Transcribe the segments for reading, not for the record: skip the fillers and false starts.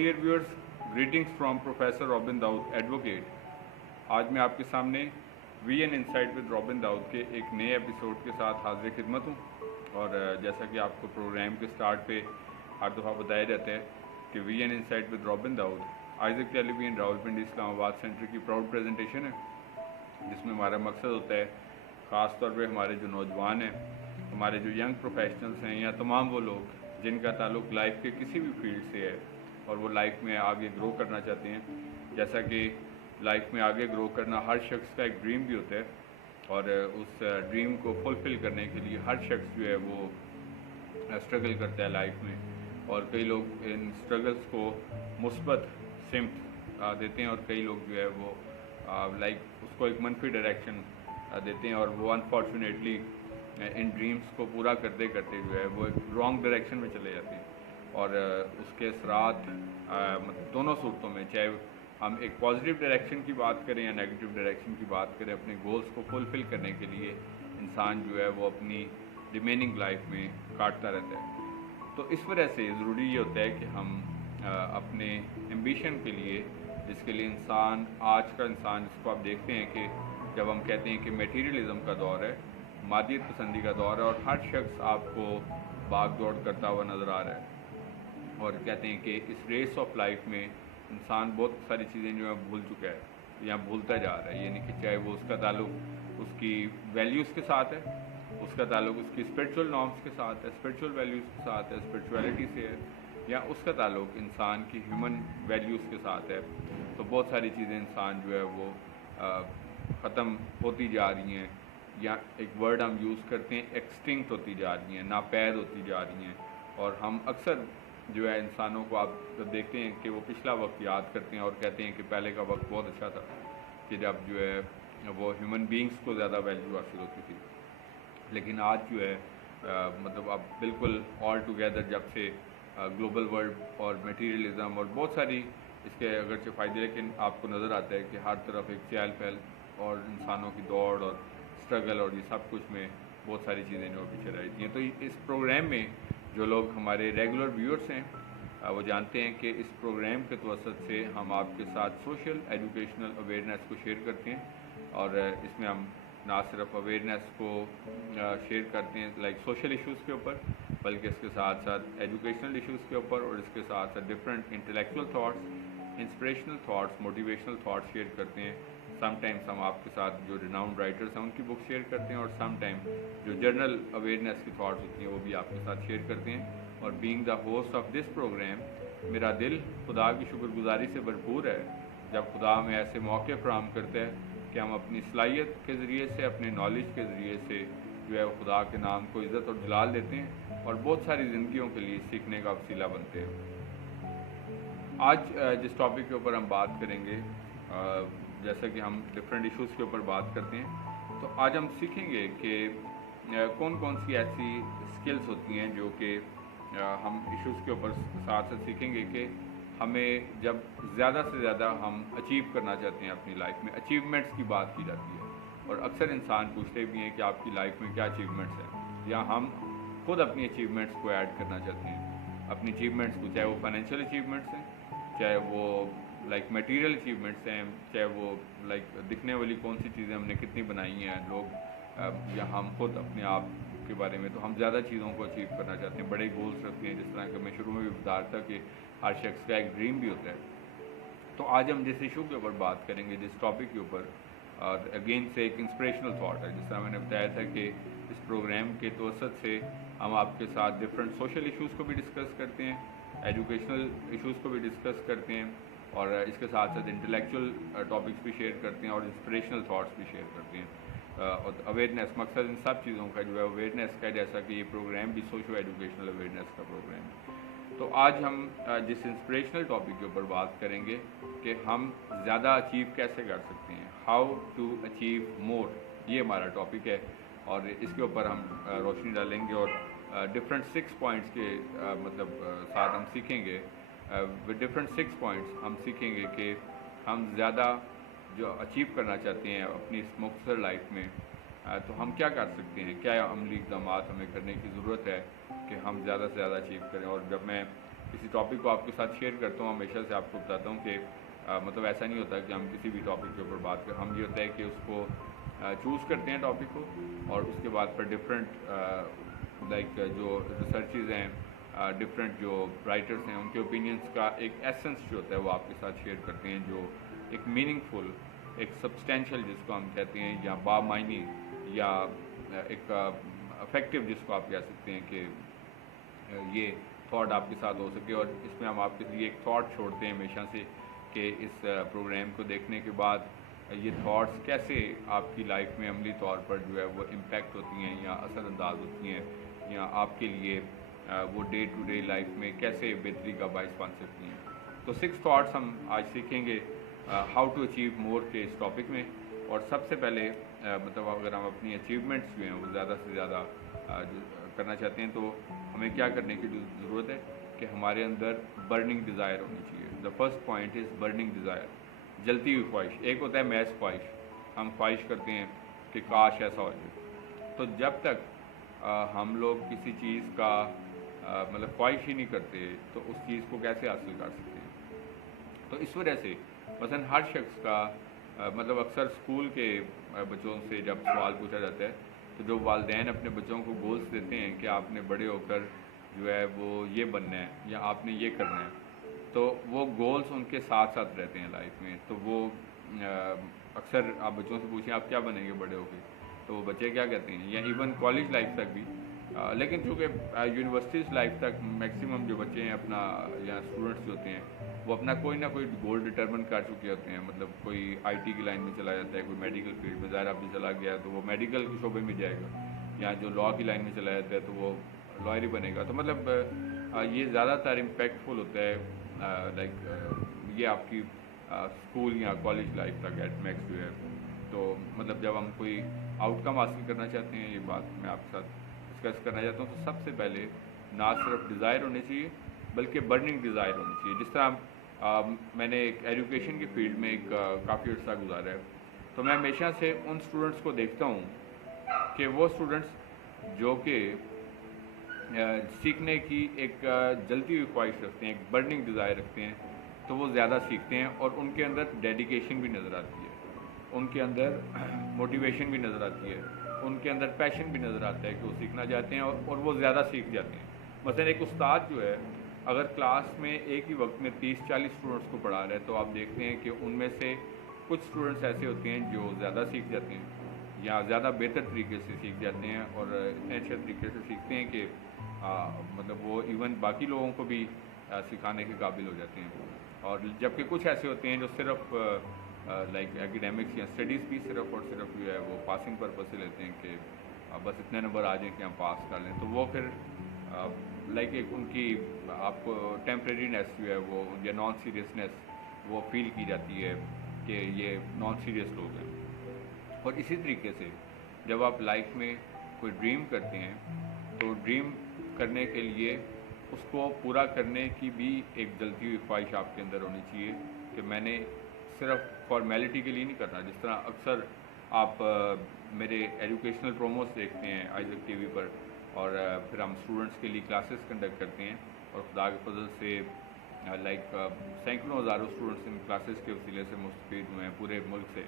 dear viewers, greetings from Professor Robin Daud, Advocate। आज मैं आपके सामने VN insight with Robin Dawood के एक नए एपिसोड के साथ हाजिर खिदमत हूँ। और जैसा कि आपको प्रोग्राम के स्टार्ट पे हर दफ़ा बताया जाता है कि VN insight with Robin Dawood Isaac television Rawalpindi Islamabad centre की प्राउड प्रेजेंटेशन है, जिसमें हमारा मकसद होता है ख़ास तौर पे हमारे जो नौजवान हैं, हमारे जो यंग प्रोफेशनल्स हैं, या तमाम वो लोग जिनका ताल्लुक़ लाइफ के किसी भी फील्ड से है और वो लाइफ में आगे ग्रो करना चाहते हैं। जैसा कि लाइफ में आगे ग्रो करना हर शख्स का एक ड्रीम भी होता है, और उस ड्रीम को फुलफ़िल करने के लिए हर शख्स जो है वो स्ट्रगल करता है लाइफ में। और कई लोग इन स्ट्रगल्स को मुस्बत सिमत देते हैं, और कई लोग जो है वो उसको एक मनफी डायरेक्शन देते हैं, और वो अनफॉर्चुनेटली इन ड्रीम्स को पूरा करते करते जो है वो एक रॉन्ग डायरेक्शन में चले जाते हैं। और उसके असरात मतलब दोनों सूरतों में, चाहे हम एक पॉजिटिव डायरेक्शन की बात करें या नेगेटिव डायरेक्शन की बात करें, अपने गोल्स को फुलफ़िल करने के लिए इंसान जो है वो अपनी रिमेनिंग लाइफ में काटता रहता है। तो इस वजह से ज़रूरी ये होता है कि हम अपने एम्बिशन के लिए, जिसके लिए इंसान, आज का इंसान जिसको आप देखते हैं कि जब हम कहते हैं कि मटीरियलिज़म का दौर है, मादियत पसंदी का दौर है, और हर शख्स आपको भाग दौड़ करता हुआ नज़र आ रहा है, और कहते हैं कि इस रेस ऑफ लाइफ में इंसान बहुत सारी चीज़ें जो है भूल चुका है या भूलता जा रहा है। यानी कि चाहे वो उसका ताल्लुक़ उसकी वैल्यूज़ के साथ है, उसका ताल्लुक़ उसकी स्पिरिचुअल नॉर्म्स के साथ है, स्पिरिचुअल वैल्यूज़ के साथ है, स्पिरिचुअलिटी से है, या उसका ताल्लुक़ इंसान की ह्यूमन वैल्यूज़ के साथ है। तो बहुत सारी चीज़ें इंसान जो है वो ख़त्म होती जा रही हैं, या एक वर्ड हम यूज़ करते हैं एक्सटिंक्ट होती जा रही हैं, नापैद होती जा रही हैं। और हम अक्सर जो है इंसानों को आप जब देखते हैं कि वो पिछला वक्त याद करते हैं और कहते हैं कि पहले का वक्त बहुत अच्छा था, कि जब जो है वो ह्यूमन बींग्स को ज़्यादा वैल्यू हासिल होती थी। लेकिन आज जो है मतलब अब बिल्कुल ऑल टुगेदर जब से ग्लोबल वर्ल्ड और मटीरियलिज़म और बहुत सारी इसके अगरचे फ़ायदे, लेकिन आपको नज़र आता है कि हर तरफ एक चहल पहल और इंसानों की दौड़ और स्ट्रगल और ये सब कुछ में बहुत सारी चीज़ें जो पीछे रहती हैं। तो इस प्रोग्राम में जो लोग हमारे रेगुलर व्यूअर्स हैं वो जानते हैं कि इस प्रोग्राम के तवसत से हम आपके साथ सोशल एजुकेशनल अवेयरनेस को शेयर करते हैं, और इसमें हम ना सिर्फ अवेयरनेस को शेयर करते हैं लाइक सोशल इश्यूज़ के ऊपर, बल्कि इसके साथ साथ एजुकेशनल इश्यूज़ के ऊपर, और इसके साथ साथ different intellectual thoughts, inspirational thoughts, motivational thoughts share करते हैं। समटाइम्स हम आपके साथ जो रिनाउंड राइटर्स हैं उनकी बुक शेयर करते हैं, और समटाइम जो जनरल अवेयरनेस की थाट्स होती हैं वो भी आपके साथ शेयर करते हैं। और being the host of this program, मेरा दिल खुदा की शुक्रगुजारी से भरपूर है जब खुदा हमें ऐसे मौके फराहम करता है कि हम अपनी सलाहियत के ज़रिए से, अपने नॉलेज के ज़रिए से जो है खुदा के नाम को इज़्ज़त और जलाल देते हैं, और बहुत सारी ज़िंदगियों के लिए सीखने का वसीला बनते हैं। आज जिस टॉपिक के ऊपर हम बात करेंगे, जैसा कि हम डिफरेंट इश्यूज़ के ऊपर बात करते हैं, तो आज हम सीखेंगे कि कौन कौन सी ऐसी स्किल्स होती हैं जो कि हम इश्यूज़ के ऊपर साथ साथ सीखेंगे कि हमें जब ज़्यादा से ज़्यादा हम अचीव करना चाहते हैं अपनी लाइफ में, अचीवमेंट्स की बात की जाती है, और अक्सर इंसान पूछते भी हैं कि आपकी लाइफ में क्या अचीवमेंट्स हैं, या हम खुद अपनी अचीवमेंट्स को ऐड करना चाहते हैं अपनी अचीवमेंट्स को, चाहे वो फाइनेंशियल अचीवमेंट्स हैं, चाहे वो लाइक मटेरियल अचीवमेंट्स हैं, चाहे वो लाइक दिखने वाली कौन सी चीज़ें हमने कितनी बनाई हैं लोग, या हम खुद अपने आप के बारे में। तो हम ज़्यादा चीज़ों को अचीव करना चाहते हैं, बड़े गोल्स रखते हैं, जिस तरह कि मैं शुरू में भी बता रहा था कि हर शख्स का एक ड्रीम भी होता है। तो आज हम जिस इशू के ऊपर बात करेंगे, जिस टॉपिक के ऊपर, अगेन से एक इंस्पिरेशनल थाट है। जिस तरह मैंने बताया था कि इस प्रोग्राम के तवसत से हम आपके साथ डिफरेंट सोशल इश्यूज़ को भी डिस्कस करते हैं, एजुकेशनल इश्यूज़ को भी डिस्कस करते हैं, और इसके साथ साथ इंटेलेक्चुअल टॉपिक्स भी शेयर करते हैं, और इंस्पिरेशनल थाट्स भी शेयर करते हैं। और अवेयरनेस, मकसद इन सब चीज़ों का जो है अवेयरनेस का, जैसा कि ये प्रोग्राम भी सोशो एजुकेशनल अवेयरनेस का प्रोग्राम है। तो आज हम जिस इंस्पिरेशनल टॉपिक के ऊपर बात करेंगे कि हम ज़्यादा अचीव कैसे कर सकते हैं, हाउ टू अचीव मोर, ये हमारा टॉपिक है, और इसके ऊपर हम रोशनी डालेंगे, और डिफरेंट 6 पॉइंट्स के मतलब साथ हम सीखेंगे। विद डिफरेंट 6 पॉइंट्स हम सीखेंगे कि हम ज़्यादा जो अचीव करना चाहते हैं अपनी इस मुख्तसर लाइफ में, तो हम क्या कर सकते हैं, क्या अमली इक़दामात हमें करने की ज़रूरत है कि हम ज़्यादा से ज़्यादा अचीव करें। और जब मैं किसी टॉपिक को आपके साथ शेयर करता हूँ, हमेशा से आपको बताता हूँ कि मतलब ऐसा नहीं होता कि हम किसी भी टॉपिक के ऊपर बात करें, हम ये होता है कि उसको चूज़ करते हैं टॉपिक को, और उसके बाद पर डिफरेंट लाइक जो रिसर्चेज हैं, डिफरेंट जो राइटर्स हैं, उनके ओपिनियंस का एक एसेंस जो होता है वो आपके साथ शेयर करते हैं, जो एक मीनिंगफुल, एक सब्सटेंशियल जिसको हम कहते हैं, या बामायनी, या एक अफेक्टिव जिसको आप कह सकते हैं कि ये थॉट आपके साथ हो सके। और इसमें हम आपके लिए एक थॉट छोड़ते हैं हमेशा से कि इस प्रोग्राम को देखने के बाद ये थॉट्स कैसे आपकी लाइफ में अमली तौर पर जो है वो इम्पेक्ट होती हैं या असरअंदाज होती हैं, या आपके लिए वो डे टू डे लाइफ में कैसे बेहतरी का बायस बन सकती हैं। तो 6 थॉट्स हम आज सीखेंगे हाउ टू अचीव मोर के इस टॉपिक में। और सबसे पहले मतलब अगर हम अपनी अचीवमेंट्स जो हैं वो ज़्यादा से ज़्यादा करना चाहते हैं, तो हमें क्या करने की ज़रूरत है कि हमारे अंदर बर्निंग डिज़ायर होनी चाहिए। The first point is burning desire, जलती हुई ख्वाहिश। एक होता है महज ख्वाहिश, हम ख्वाहिश करते हैं कि काश ऐसा हो जाए। तो जब तक हम लोग किसी चीज़ का मतलब ख्वाहिश ही नहीं करते, तो उस चीज़ को कैसे हासिल कर सकते हैं। तो इस वजह से मसलन हर शख्स का मतलब अक्सर स्कूल के बच्चों से जब सवाल पूछा जाता है, तो जो वालिदैन अपने बच्चों को गोल्स देते हैं कि आपने बड़े होकर जो है वो ये बनना है या आपने ये करना है, तो वो गोल्स उनके साथ साथ रहते हैं लाइफ में। तो वो अक्सर आप बच्चों से पूछें आप क्या बनेंगे बड़े होकर, तो वो बच्चे क्या कहते हैं, या इवन कॉलेज लाइफ तक भी। लेकिन चूँकि यूनिवर्सिटीज़ लाइफ तक मैक्सिमम जो बच्चे हैं अपना, या स्टूडेंट्स जो होते हैं, वो अपना कोई ना कोई गोल डिटर्मिन कर चुके होते हैं। मतलब कोई आईटी की लाइन में चला जाता है, कोई मेडिकल फील्ड में, ज़ाहिर भी चला गया तो वो मेडिकल के शोबे में जाएगा, या जो लॉ की लाइन में चला जाता है तो वो लॉयर ही बनेगा। तो मतलब ये ज़्यादातर इम्पैक्टफुल होता है लाइक ये आपकी स्कूल या कॉलेज लाइफ तक एट मैक्स जो है। तो मतलब जब हम कोई आउटकम हासिल करना चाहते हैं, ये बात मैं आपके साथ डिस्कस करना चाहता हूँ, तो सबसे पहले ना सिर्फ डिज़ायर होनी चाहिए बल्कि बर्निंग डिज़ायर होनी चाहिए। जिस तरह मैंने एक एजुकेशन की फील्ड में एक काफ़ी अर्सा गुजारा है, तो मैं हमेशा से उन स्टूडेंट्स को देखता हूँ कि वो स्टूडेंट्स जो कि सीखने की एक जलती हुई ख्वाहिश रखते हैं, एक बर्निंग डिज़ायर रखते हैं, तो वो ज़्यादा सीखते हैं और उनके अंदर डेडिकेशन भी नज़र आती है, उनके अंदर मोटिवेशन भी नज़र आती है, उनके अंदर पैशन भी नज़र आता है कि वो सीखना चाहते हैं, और वो ज़्यादा सीख जाते हैं। मसलन एक उस्ताद जो है अगर क्लास में एक ही वक्त में 30-40 स्टूडेंट्स को पढ़ा रहे हैं, तो आप देखते हैं कि उनमें से कुछ स्टूडेंट्स ऐसे होते हैं जो ज़्यादा सीख जाते हैं या ज़्यादा बेहतर तरीके से सीख जाते हैं, और इतने अच्छे तरीके से सीखते हैं कि मतलब वो इवन बाकी लोगों को भी सिखाने के काबिल हो जाते हैं। और जबकि कुछ ऐसे होते हैं जो सिर्फ लाइक एकेडमिक्स या स्टडीज़ भी सिर्फ और सिर्फ जो है वो पासिंग पर्पस से लेते हैं कि बस इतने नंबर आ जाएं कि हम पास कर लें। तो वो फिर लाइक एक उनकी आपको टेम्परेरीनेस जो है वो, या नॉन सीरियसनेस वो फील की जाती है कि ये नॉन सीरियस लोग हैं। और इसी तरीके से जब आप लाइफ में कोई ड्रीम करते हैं, तो ड्रीम करने के लिए उसको पूरा करने की भी एक जलती हुई ख्वाहिश आपके अंदर होनी चाहिए कि मैंने सिर्फ फॉर्मेलिटी के लिए नहीं करना। जिस तरह अक्सर आप मेरे एजुकेशनल प्रोमोस देखते हैं आइज़क टीवी पर, और फिर हम स्टूडेंट्स के लिए क्लासेस कंडक्ट करते हैं, और खुदा के फजल से लाइक सैकड़ों हज़ारों स्टूडेंट्स इन क्लासेस के वसीले से मुस्तफ़ीद हुए हैं पूरे मुल्क से।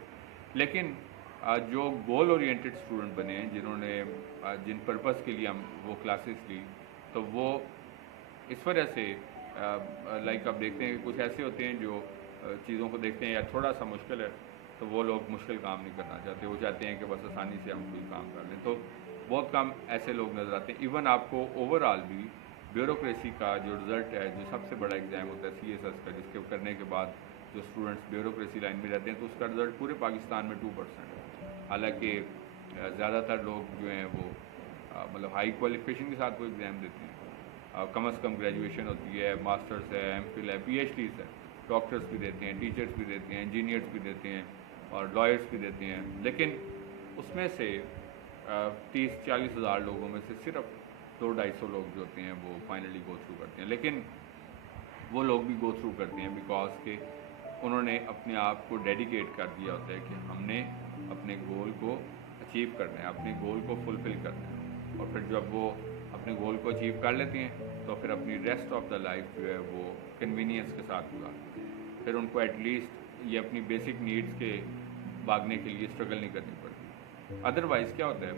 लेकिन जो गोल ओरिएंटेड स्टूडेंट बने हैं, जिन्होंने जिन पर्पस के लिए हम वो क्लासेस ली, तो वो इस वजह से लाइक आप देखते हैं कि कुछ ऐसे होते हैं जो चीज़ों को देखते हैं या थोड़ा सा मुश्किल है, तो वो लोग मुश्किल काम नहीं करना चाहते, वो चाहते हैं कि बस आसानी से हम कोई काम कर लें। तो बहुत कम ऐसे लोग नज़र आते हैं। इवन आपको ओवरऑल भी ब्यूरोक्रेसी का जो रिज़ल्ट है, जो सबसे बड़ा एग्ज़ाम होता है CSS का, जिसके करने के बाद जो स्टूडेंट्स ब्यूरोक्रेसी लाइन में रहते हैं, तो उसका रिज़ल्ट पूरे पाकिस्तान में 2% है। हालांकि ज़्यादातर लोग जो हैं वो मतलब हाई क्वालिफिकेशन के साथ वो एग्ज़ाम देते हैं। कम से कम ग्रेजुएशन होती है, मास्टर्स है, MPhil है, PhDs है, डॉक्टर्स भी देते हैं, टीचर्स भी देते हैं, इंजीनियर्स भी देते हैं, और लॉयर्स भी देते हैं। लेकिन उसमें से 30-40 हज़ार लोगों में से सिर्फ 200-250 लोग जो होते हैं वो फाइनली गो थ्रू करते हैं। लेकिन वो लोग भी गो थ्रू करते हैं बिकॉज के उन्होंने अपने आप को डेडिकेट कर दिया होता है कि हमने अपने गोल को अचीव करना है, अपने गोल को फुलफ़िल करना है। और फिर जब वो अपने गोल को अचीव कर लेते हैं तो फिर अपनी रेस्ट ऑफ द लाइफ जो है वो कन्वीनियंस के साथ गुजारते हैं। फिर उनको एटलीस्ट ये अपनी बेसिक नीड्स के भागने के लिए स्ट्रगल नहीं करनी पड़ती। अदरवाइज़ क्या होता है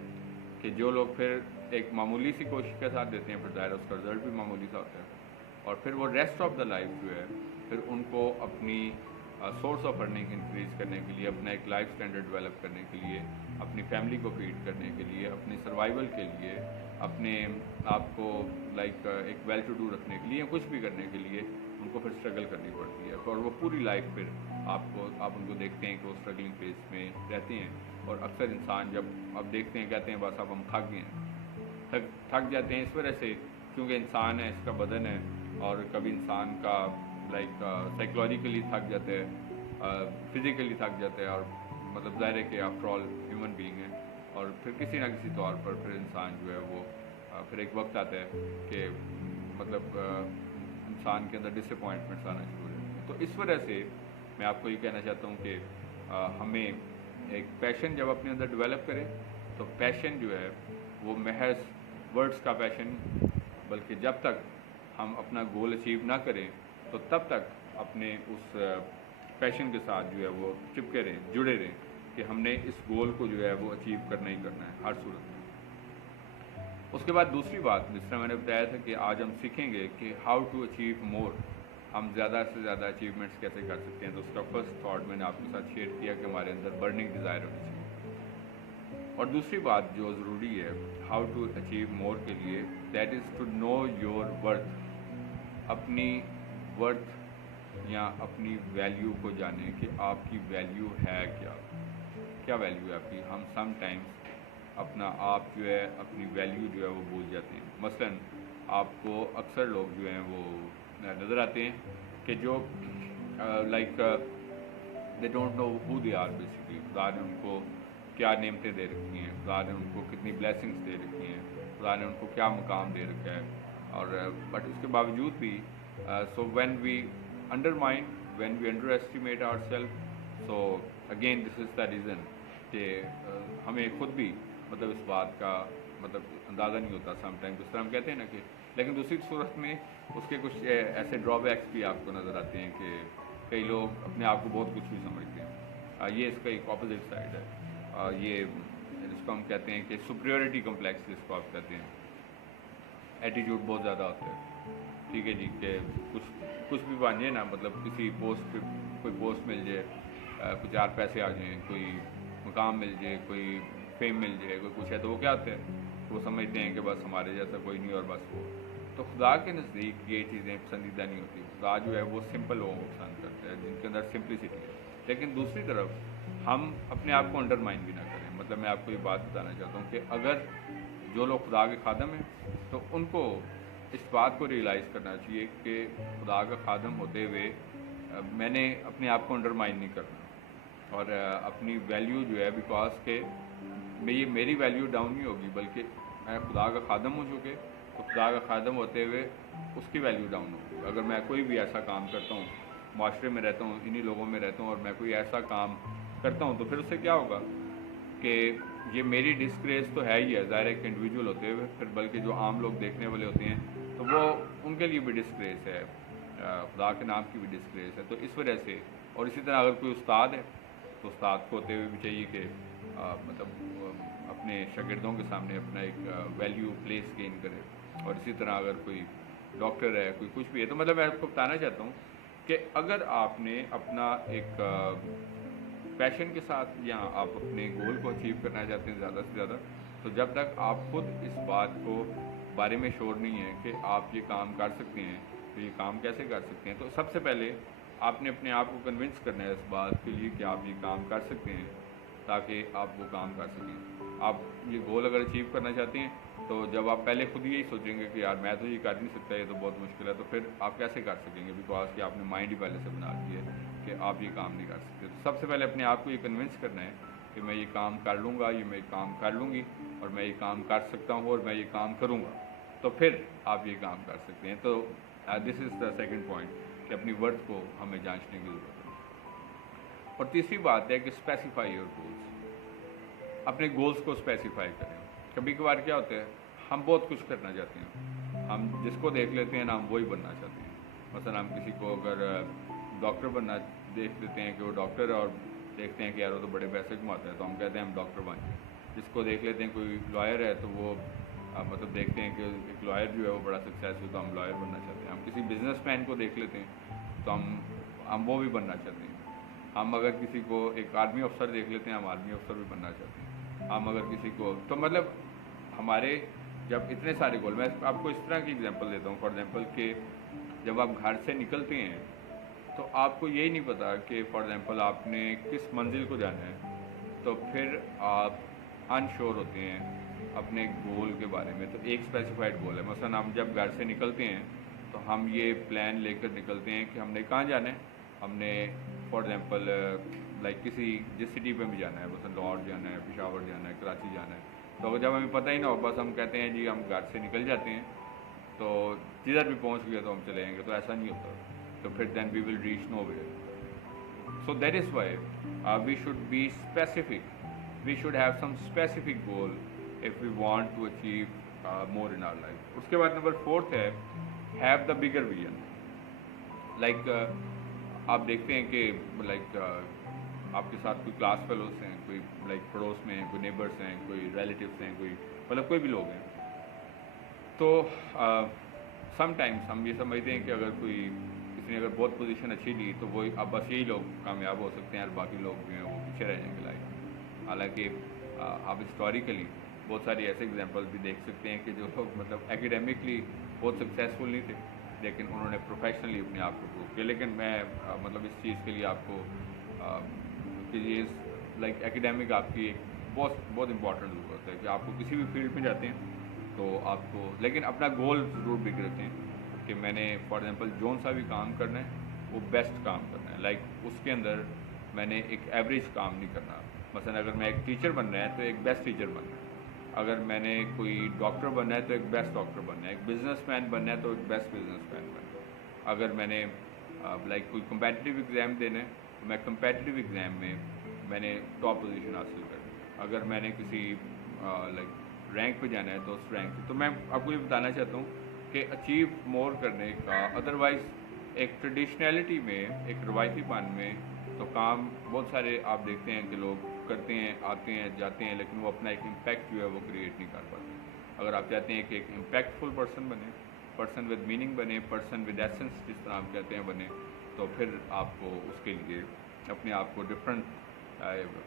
कि जो लोग फिर एक मामूली सी कोशिश के साथ देते हैं, फिर ज़ाहिर उसका रिजल्ट भी मामूली सा होता है। और फिर वो रेस्ट ऑफ द लाइफ जो है फिर उनको अपनी सोर्स ऑफ अर्निंग इंक्रीज़ करने के लिए, अपना एक लाइफ स्टैंडर्ड डेवलप करने के लिए, अपनी फैमिली को फीड करने के लिए, अपनी सर्वाइवल के लिए, अपने आप को लाइक एक वेल टू डू रखने के लिए, कुछ भी करने के लिए उनको फिर स्ट्रगल करनी पड़ती है। और वो पूरी लाइफ फिर आप उनको देखते हैं कि वो स्ट्रगलिंग फेज में रहते हैं। और अक्सर इंसान जब अब देखते हैं कहते हैं बस अब हम थक गए हैं, थक जाते हैं इस वजह से क्योंकि इंसान है, इसका बदन है, और कभी इंसान का लाइक साइकोलॉजिकली थक जाते हैं, फिज़िकली थक जाते हैं, और मतलब ज़ाहिर है कि आफ्टर ऑल ह्यूमन बीइंग है। और फिर किसी ना किसी तौर पर फिर इंसान जो है वो फिर एक वक्त आता है कि मतलब इंसान के अंदर डिसअपॉइंटमेंट्स आना शुरू हो जाते हैं। तो इस वजह से मैं आपको ये कहना चाहता हूँ कि हमें एक पैशन जब अपने अंदर डेवलप करें तो पैशन जो है वो महज वर्ड्स का पैशन, बल्कि जब तक हम अपना गोल अचीव ना करें तो तब तक अपने उस पैशन के साथ जो है वो चिपके रहें, जुड़े रहें कि हमने इस गोल को जो है वो अचीव करना ही करना है हर सूरत में। उसके बाद दूसरी बात, जिस तरह मैंने बताया था कि आज हम सीखेंगे कि हाउ टू अचीव मोर, हम ज़्यादा से ज़्यादा अचीवमेंट्स कैसे कर सकते हैं। तो उसका फर्स्ट थॉट मैंने आपके साथ शेयर किया कि हमारे अंदर बर्निंग डिज़ायर होनी चाहिए। और दूसरी बात जो ज़रूरी है हाउ टू अचीव मोर के लिए, that is to know your worth, अपनी वर्थ या अपनी वैल्यू को जाने कि आपकी वैल्यू है क्या वैल्यू है आपकी। हम सम टाइम्स अपना आप जो है अपनी वैल्यू जो है वो भूल जाते हैं। मसलन आपको अक्सर लोग जो हैं वो नज़र आते हैं कि जो like they don't know who they are basically. खुदा ने उनको क्या नेमतें दे रखी हैं, खुदा ने उनको कितनी ब्लेसिंग्स दे रखी हैं, खुदा ने उनको क्या मुकाम दे रखा है। और बट उसके बावजूद भी so when we undermine, when we underestimate ourselves, so again this is the reason कि हमें खुद भी मतलब इस बात का मतलब अंदाज़ा नहीं होता समटाइम, जिस तरह हम कहते हैं ना कि। लेकिन दूसरी सूरत में उसके कुछ ऐसे ड्रॉबैक्स भी आपको नज़र आते हैं कि कई लोग अपने आप को बहुत कुछ भी समझते हैं। ये इसका एक ऑपोजिट साइड है। ये जिसको हम कहते हैं कि सुपीरियरिटी कम्प्लेक्स, जिसको आप कहते हैं, एटीट्यूड बहुत ज़्यादा होता है। ठीक है जी, कि कुछ भी बन जाए ना, मतलब किसी पोस्ट पे कोई पोस्ट मिल जाए, कुछ 4 पैसे आ जाएँ, कोई मुकाम मिल जाए, कोई फेम मिल जाए, कोई कुछ है, तो वो क्या होते हैं, वो समझते हैं कि बस हमारे जैसा कोई नहीं और बस वो। तो खुदा के नज़दीक ये चीज़ें पसंदीदा नहीं होती। खुदा जो है वो सिंपल लोगों को पसंद करता है, जिनके अंदर सिंपलिसिटी है। लेकिन दूसरी तरफ हम अपने आप को अंडरमाइन भी ना करें। मतलब मैं आपको ये बात बताना चाहता हूँ कि अगर जो लोग खुदा के खादम हैं तो उनको इस बात को रियलाइज़ करना चाहिए कि खुदा का खादम होते हुए मैंने अपने आप को अंडरमाइन नहीं करना और अपनी वैल्यू जो है, बिकॉज के मेरी वैल्यू डाउन नहीं होगी, बल्कि मैं खुदा का खादम हूँ चूँकि, तो खुदा का खादम होते हुए उसकी वैल्यू डाउन होगी। अगर मैं कोई भी ऐसा काम करता हूँ, माशरे में रहता हूँ, इन्हीं लोगों में रहता हूँ, और मैं कोई ऐसा काम करता हूँ, तो फिर उससे क्या होगा कि ये मेरी डिस्ग्रेस तो है ही है, ज़ाहिर एक इंडिविजुअल होते हुए, फिर बल्कि जो आम लोग देखने वाले होते हैं तो वो उनके लिए भी डिस्ग्रेस है, खुदा के नाम की भी डिस्ग्रेस है। तो इस वजह से, और इसी तरह अगर कोई उस्ताद है तो उस्ताद को होते हुए भी चाहिए कि मतलब अपने शागिर्दों के सामने अपना एक वैल्यू प्लेस गेन करे। और इसी तरह अगर कोई डॉक्टर है, कोई कुछ भी है, तो मतलब मैं आपको बताना चाहता हूँ कि अगर आपने अपना एक पैशन के साथ या आप अपने गोल को अचीव करना चाहते हैं ज़्यादा से ज़्यादा, तो जब तक आप खुद इस बात को बारे में श्योर नहीं है कि आप ये काम कर सकते हैं, तो ये काम कैसे कर सकते हैं, तो सबसे पहले आपने अपने आप को कन्विंस करना है इस बात के लिए कि आप ये काम कर सकते हैं, ताकि आप वो काम कर सकें। आप ये गोल अगर अचीव करना चाहते हैं तो जब आप पहले खुद यही सोचेंगे कि यार मैं तो ये कर नहीं सकता, ये तो बहुत मुश्किल है, तो फिर आप कैसे कर सकेंगे, बिकॉज कि आपने माइंड ही पहले से बना लिया है कि आप ये काम नहीं कर सकते। तो सबसे पहले अपने आप को ये कन्विंस करना है कि मैं ये काम कर लूँगा, ये मैं काम कर लूँगी, और मैं ये काम कर सकता हूँ, और मैं ये काम करूँगा, तो फिर आप ये काम कर सकते हैं। तो this is the second point कि अपनी वर्थ को हमें जांचने की ज़रूरत है। और तीसरी बात है कि स्पेसिफाई योर गोल्स, अपने गोल्स को स्पेसिफाई करें। कभी कभार क्या होता है हम बहुत कुछ करना चाहते हैं, हम जिसको देख लेते हैं ना हम वही बनना चाहते हैं। मसलन हम किसी को अगर डॉक्टर बनना देख लेते हैं कि वो डॉक्टर है और देखते हैं कि यार वो तो बड़े पैसे कमाता है, तो हम कहते हैं हम डॉक्टर बन जाए। जिसको देख लेते हैं कोई लॉयर है तो वो मतलब देखते हैं कि एक लॉयर जो है वो बड़ा सक्सेसफुल, तो हम लॉयर बनना चाहते हैं। हम किसी बिजनेसमैन को देख लेते हैं तो हम वो भी बनना चाहते हैं। हम अगर किसी को एक आर्मी अफसर देख लेते हैं, हम आर्मी अफसर भी बनना चाहते हैं। हम अगर किसी को तो मतलब हमारे जब इतने सारे गोल, मैं आपको इस तरह की एग्जांपल देता हूँ। फॉर एग्जांपल कि जब आप घर से निकलते हैं तो आपको यही नहीं पता कि फॉर एग्जांपल आपने किस मंजिल को जाना है, तो फिर आप अनश्योर होते हैं अपने गोल के बारे में। तो एक स्पेसिफाइड गोल है, मसलन हम जब घर से निकलते हैं तो हम ये प्लान लेकर निकलते हैं कि हमने कहाँ जाना है। हमने फॉर एग्जांपल लाइक किसी जिस सिटी पे भी जाना है, मसलन लाहौर जाना है, पेशावर जाना है, कराची जाना है, तो जब हमें पता ही ना हो बस हम कहते हैं जी हम घर से निकल जाते हैं तो जिधर भी पहुंच गए तो हम चले जाएंगे, तो ऐसा नहीं होता। तो फिर then we will reach nowhere. So that is why we should be specific, we should have some specific goal if we want to achieve more in our life. उसके बाद नंबर 4 है have the bigger vision. Like आप देखते हैं कि like आपके साथ कोई क्लास फेलोज हैं, कोई लाइक पड़ोस में हैं, कोई नेबर्स हैं, कोई रिलेटिव्स हैं, कोई मतलब कोई भी लोग हैं, तो समटाइम्स हम ये समझते हैं कि अगर कोई किसी ने अगर बहुत पोजीशन अच्छी ली तो वो अब बस यही लोग कामयाब हो सकते हैं और बाकी लोग जो हैं वो पीछे रह जाएंगे लाइफ। हालांकि आप हिस्टोरिकली बहुत सारी ऐसे एग्जांपल भी देख सकते हैं कि जो लोग मतलब एकेडमिकली बहुत सक्सेसफुल नहीं थे लेकिन उन्होंने प्रोफेशनली अपने आप को प्रूव किया। लेकिन मैं मतलब इस चीज़ के लिए आपको कि ये लाइक एकेडमिक आपकी एक बहुत इंपॉर्टेंट ज़रूरत है कि आपको किसी भी फील्ड में जाते हैं तो आपको लेकिन अपना गोल ज़रूर बिग रखें कि मैंने फॉर एग्जांपल जौन सा भी काम करना है वो बेस्ट काम करना है। लाइक उसके अंदर मैंने एक एवरेज काम नहीं करना। मसलन अगर मैं एक टीचर बनना है तो एक बेस्ट टीचर बनना है, अगर मैंने कोई डॉक्टर बनना है तो एक बेस्ट डॉक्टर बनना है, एक बिजनेसमैन बनना है तो एक बेस्ट बिजनेसमैन बनना है। अगर मैंने लाइक कोई कम्पेटिटिव एग्ज़ाम देना है तो मैं कम्पेटिटिव एग्ज़ाम में मैंने टॉप पोजीशन हासिल करनी है। अगर मैंने किसी लाइक रैंक पे जाना है तो उस रैंक पे, तो मैं आपको ये बताना चाहता हूँ कि अचीव मोर करने का अदरवाइज़ एक ट्रेडिशनैलिटी में, एक रवायतीपन में तो काम बहुत सारे आप देखते हैं कि लोग करते हैं, आते हैं, जाते हैं, लेकिन वो अपना एक इम्पैक्ट जो है वो क्रिएट नहीं कर पाते। अगर आप चाहते हैं कि एक इम्पैक्टफुल पर्सन बने, पर्सन विद मीनिंग बने, पर्सन विद एसेंस जिस तरह आप कहते हैं बने, तो फिर आपको उसके लिए अपने आप को different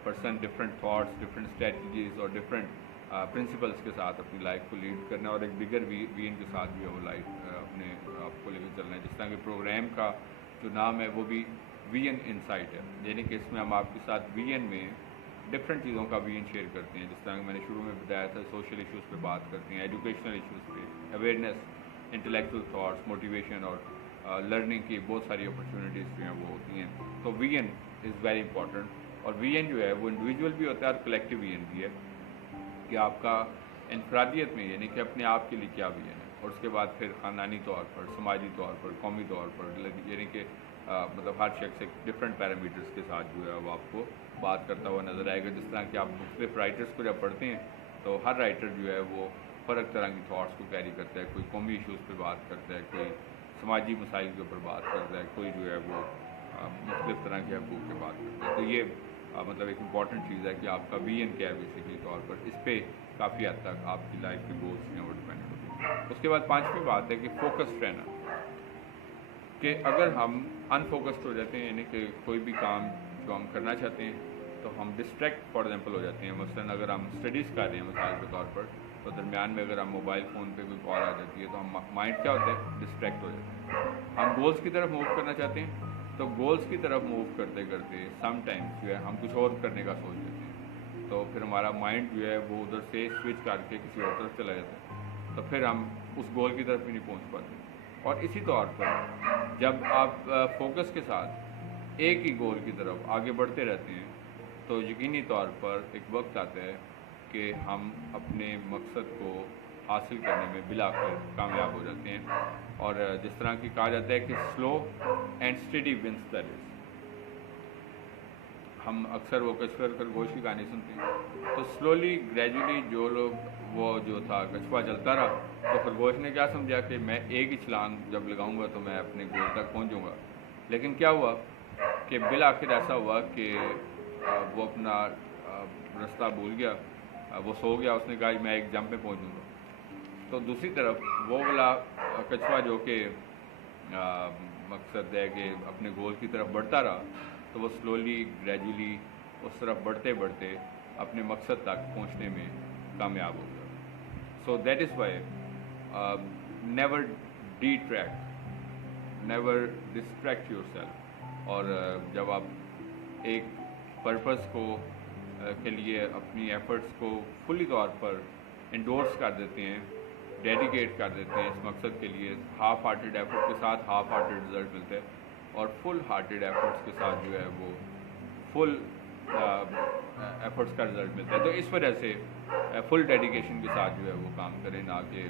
person, different thoughts, different strategies और डिफरेंट प्रिंसिपल्स के साथ अपनी लाइफ को लीड करना और एक बिगर विजन के साथ भी वो लाइफ अपने आपको लेकर चलना है। जिस तरह के प्रोग्राम का जो नाम है वो भी विजन इनसाइट है, यानी कि इसमें हम आपके साथ विजन में डिफरेंट चीज़ों का विजन शेयर करते हैं। जिस तरह मैंने शुरू में बताया था, सोशल इश्यूज़ पे बात करते हैं, एजुकेशनल इश्यूज़ पे, अवेयरनेस, इंटेलेक्चुअल थॉट्स, मोटिवेशन और लर्निंग की बहुत सारी अपॉर्चुनिटीज़ जो हैं वो होती हैं। तो विजन इज़ वेरी इंपॉर्टेंट और विजन जो है वो इंडिविजुअल भी होता है और कलेक्टिव विजन भी है कि आपका इनफरादियत में यानी कि अपने आप के लिए क्या विजन है, और उसके बाद फिर ख़ानदानी तौर पर, समाजी तौर पर, कौमी तौर पर, यानी कि मतलब हर शख्स एक डिफरेंट पैरामीटर्स के साथ जो है वो आपको बात करता हुआ नज़र आएगा। जिस तरह कि आप मुख्तलिफ राइटर्स को जब पढ़ते हैं तो हर राइटर जो है वो फ़र्क तरह की थाट्स को कैरी करता है। कोई कौमी इशूज़ पे बात करता है, कोई समाजी मसाइल के ऊपर बात करता है, कोई जो है वो मुख्तलिफ तरह के हकूक़ पे बात करता है। तो ये मतलब एक इम्पॉर्टेंट चीज़ है कि आपका विजन क्या है बेसिकली तौर पर, इस पर काफ़ी हद तक आपकी लाइफ के गोल्स हैं वो डिपेंड होते हैं। उसके बाद 5वीं बात है कि फोकस्ड रहना, कि अगर हम अनफोकस्ड हो जाते हैं यानी कि कोई भी काम जो हम करना चाहते हैं तो हम डिस्ट्रैक्ट फॉर एग्जांपल हो जाते हैं। मसलन अगर हम स्टडीज़ कर रहे हैं मिसाल के तौर पर, तो दरमियान में अगर हम मोबाइल फ़ोन पे कोई कॉल आ जाती है तो हम माइंड क्या होता है, डिस्ट्रैक्ट हो जाते हैं। हम गोल्स की तरफ मूव करना चाहते हैं तो गोल्स की तरफ मूव करते करते समटाइम्स जो है हम कुछ और करने का सोच लेते हैं, तो फिर हमारा माइंड जो है वो उधर से स्विच करके किसी और तरफ चला जाता है, तो फिर हम उस गोल की तरफ भी नहीं पहुंच पाते। और इसी तौर पर जब आप फोकस के साथ एक ही गोल की तरफ आगे बढ़ते रहते हैं तो यकीनी तौर पर एक वक्त आता है कि हम अपने मकसद को हासिल करने में बिलाखिर कामयाब हो जाते हैं। और जिस तरह की कहा जाता है कि slow and steady wins the race. हम अक्सर वो कश्मीर खरगोश की कहानी सुनते हैं, तो स्लोली ग्रेजुअली जो लोग وہ جو تھا کچھوا چلتا رہا، تو خرگوش نے کیا سمجھا کہ میں ایک ہی چھلانگ جب لگاؤں گا تو میں اپنے گول تک پہنچوں گا. لیکن کیا ہوا کہ بالآخر ایسا ہوا کہ وہ اپنا رستہ بھول گیا، وہ سو گیا. اس نے کہا میں ایک جمپ میں پہنچوں گا. تو دوسری طرف وہ والا کچھوا جو کہ مقصد ہے کہ اپنے گول کی طرف بڑھتا رہا، تو وہ سلولی گریجولی اس طرف بڑھتے بڑھتے اپنے مقصد تک پہنچنے میں کامیاب ہو گیا. So that is why never D track, never distract your self. اور جب آپ ایک پرپس کو کے لیے اپنی ایفرٹس کو فلی طور پر انڈورس کر دیتے ہیں، ڈیڈیکیٹ کر دیتے ہیں اس مقصد کے لیے، ہاف ہارٹیڈ ایفرٹ کے ساتھ ہاف ہارٹیڈ رزلٹ ملتے ہیں، اور فل ہارٹیڈ ایفرٹس کے ساتھ جو ہے وہ فل ایفرٹس کا رزلٹ ملتا ہے. تو اس وجہ سے فل ڈیڈیکیشن کے ساتھ جو ہے وہ کام کریں، نہ کہ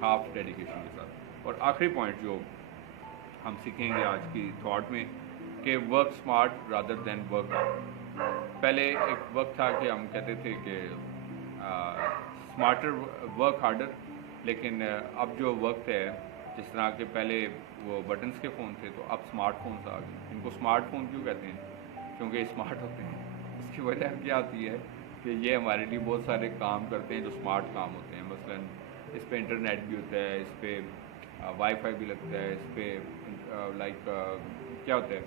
ہاف ڈیڈیکیشن کے ساتھ. اور آخری پوائنٹ جو ہم سیکھیں گے آج کی تھاٹ میں کہ work smart rather than work hard. پہلے ایک وقت تھا کہ ہم کہتے تھے کہ اسمارٹر ورک ہارڈر، لیکن اب جو وقت ہے، جس طرح کہ پہلے وہ بٹنس کے فون تھے، تو اب اسمارٹ فونس آ گئے. ان کو اسمارٹ فون کیوں کہتے ہیں؟ کیونکہ یہ اسمارٹ ہوتے ہیں. اس کی وجہ کیا آتی ہے کہ یہ ہمارے لیے بہت سارے کام کرتے ہیں جو اسمارٹ کام ہوتے ہیں. مثلا اس پہ انٹرنیٹ بھی ہوتا ہے، اس پہ وائی فائی بھی لگتا ہے، اس پہ لائک کیا ہوتا ہے،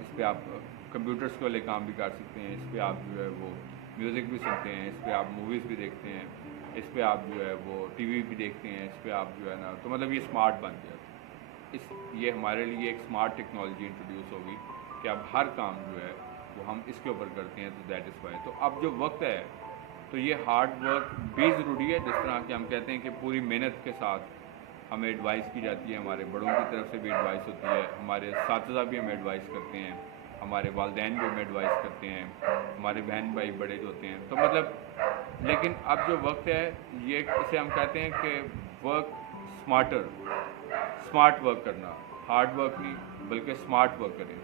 اس پہ آپ کمپیوٹرس والے کام بھی کر سکتے ہیں، اس پہ آپ جو ہے وہ میوزک بھی سنتے ہیں، اس پہ آپ موویز بھی دیکھتے ہیں، اس پہ آپ جو ہے وہ ٹی وی بھی دیکھتے ہیں، اس پہ آپ جو ہے نا، تو مطلب یہ اسمارٹ بن گیا. یہ ہمارے لیے ایک اسمارٹ ٹیکنالوجی انٹروڈیوس ہوگی کہ اب ہر کام جو ہے وہ ہم اس کے اوپر کرتے ہیں. تو دیٹ از وائی تو اب جو وقت ہے تو یہ ہارڈ ورک بھی ضروری ہے. جس طرح کہ ہم کہتے ہیں کہ پوری محنت کے ساتھ ہمیں ایڈوائس کی جاتی ہے، ہمارے بڑوں کی طرف سے بھی ایڈوائس ہوتی ہے، ہمارے اساتذہ بھی ہمیں ایڈوائس کرتے ہیں، ہمارے والدین بھی ہمیں ایڈوائس کرتے ہیں، ہمارے بہن بھائی بڑے جو ہوتے ہیں. تو مطلب لیکن اب جو وقت ہے یہ اسے ہم کہتے ہیں کہ ورک اسمارٹر، اسمارٹ ورک کرنا، ہارڈ ورک نہیں بلکہ اسمارٹ ورک کریں.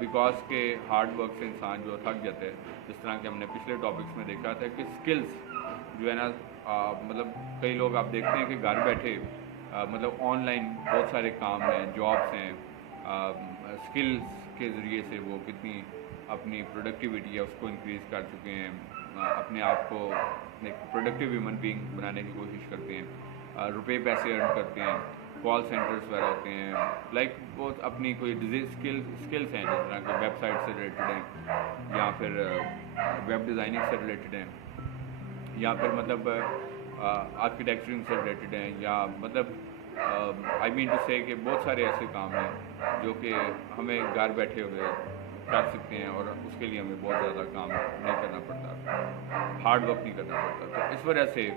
بیکاز کہ ہارڈ ورک سے انسان جو تھک جاتا ہے. جس طرح کہ ہم نے پچھلے ٹاپکس میں دیکھا تھا کہ اسکلز جو ہے نا، مطلب کئی لوگ آپ دیکھتے ہیں کہ گھر بیٹھے مطلب آن لائن بہت سارے کام ہیں، جابس ہیں، اسکلز کے ذریعے سے وہ کتنی اپنی پروڈکٹیوٹی ہے اس کو انکریز کر چکے ہیں، اپنے آپ کو ایک پروڈکٹیو ہیومن بینگ بنانے کی کوشش کرتے ہیں، روپے پیسے ارن کرتے ہیں، کال سینٹرز وغیرہ ہوتے ہیں، لائک وہ اپنی کوئی اسکلس ہیں جس طرح کہ ویب سائٹ سے ریلیٹڈ ہیں، یا پھر ویب ڈیزائننگ سے ریلیٹڈ ہیں، یا پھر مطلب آرکیٹیکچرنگ سے ریلیٹڈ ہیں، یا مطلب آئی مین ٹو سے کہ بہت سارے ایسے کام ہیں جو کہ ہمیں گھر بیٹھے ہوئے کر سکتے ہیں، اور اس کے لیے ہمیں بہت زیادہ کام نہیں کرنا پڑتا، ہارڈ ورک نہیں کرنا پڑتا. تو اس وجہ سے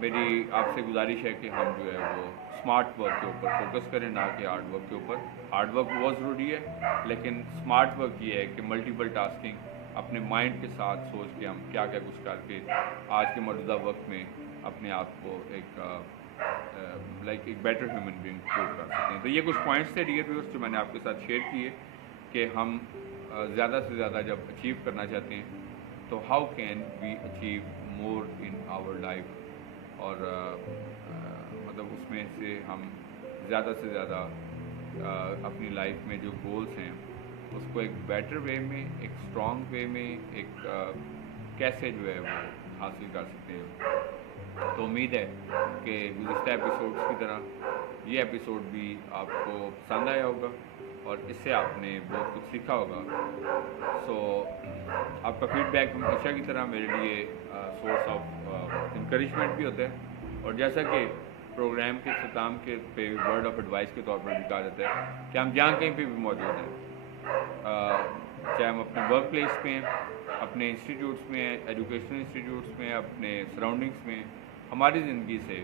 میری آپ سے گزارش ہے کہ ہم جو ہے وہ اسمارٹ ورک کے اوپر فوکس کریں، نہ کہ ہارڈ ورک کے اوپر. ہارڈ ورک بہت ضروری ہے، لیکن اسمارٹ ورک یہ ہے کہ ملٹیپل ٹاسکنگ، اپنے مائنڈ کے ساتھ سوچ کے ہم کیا کیا کچھ کر کے آج کے موجودہ وقت میں اپنے آپ کو ایک ایک بیٹر ہیومن بینگ پروو کر سکتے ہیں. تو یہ کچھ پوائنٹس تھے ڈیئر ویورز جو میں نے آپ کے ساتھ شیئر کیے کہ ہم زیادہ سے زیادہ جب اچیو کرنا چاہتے ہیں تو how can we achieve more in our life, اور مطلب اس میں سے ہم زیادہ سے زیادہ اپنی لائف میں جو گولز ہیں اس کو ایک بیٹر وے میں، ایک اسٹرانگ وے میں، ایک کیسے جو ہے وہ حاصل کر سکتے ہیں. تو امید ہے کہ گزشتہ ایپیسوڈس کی طرح یہ ایپیسوڈ بھی آپ کو پسند آیا ہوگا اور اس سے آپ نے بہت کچھ سیکھا ہوگا. سو آپ کا فیڈ بیک ہمیشہ کی طرح میرے لیے سورس آف انکریجمنٹ بھی ہوتا ہے، اور جیسا کہ پروگرام کے اختتام کے پہ ورڈ آف ایڈوائس کے طور پر بھی کہا جاتا ہے کہ ہم جہاں کہیں پہ بھی موجود ہیں، چاہے ہم اپنے ورک پلیس میں ہیں، اپنے انسٹیٹیوٹس میں ہیں، ایجوکیشنل انسٹیٹیوٹس میں، اپنے سراؤنڈنگس میں، ہماری زندگی سے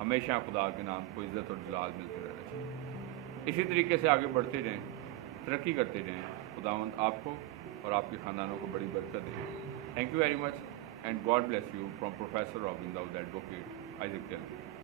ہمیشہ خدا کے نام کو عزت اور جلال ملتے رہنا چاہیے. اسی طریقے سے آگے بڑھتے جائیں، ترقی کرتے جائیں. خداوند آپ کو اور آپ کے خاندانوں کو بڑی برکت دے. Thank you very much and God bless you from professor Robin Dawood advocate Isaac tailor.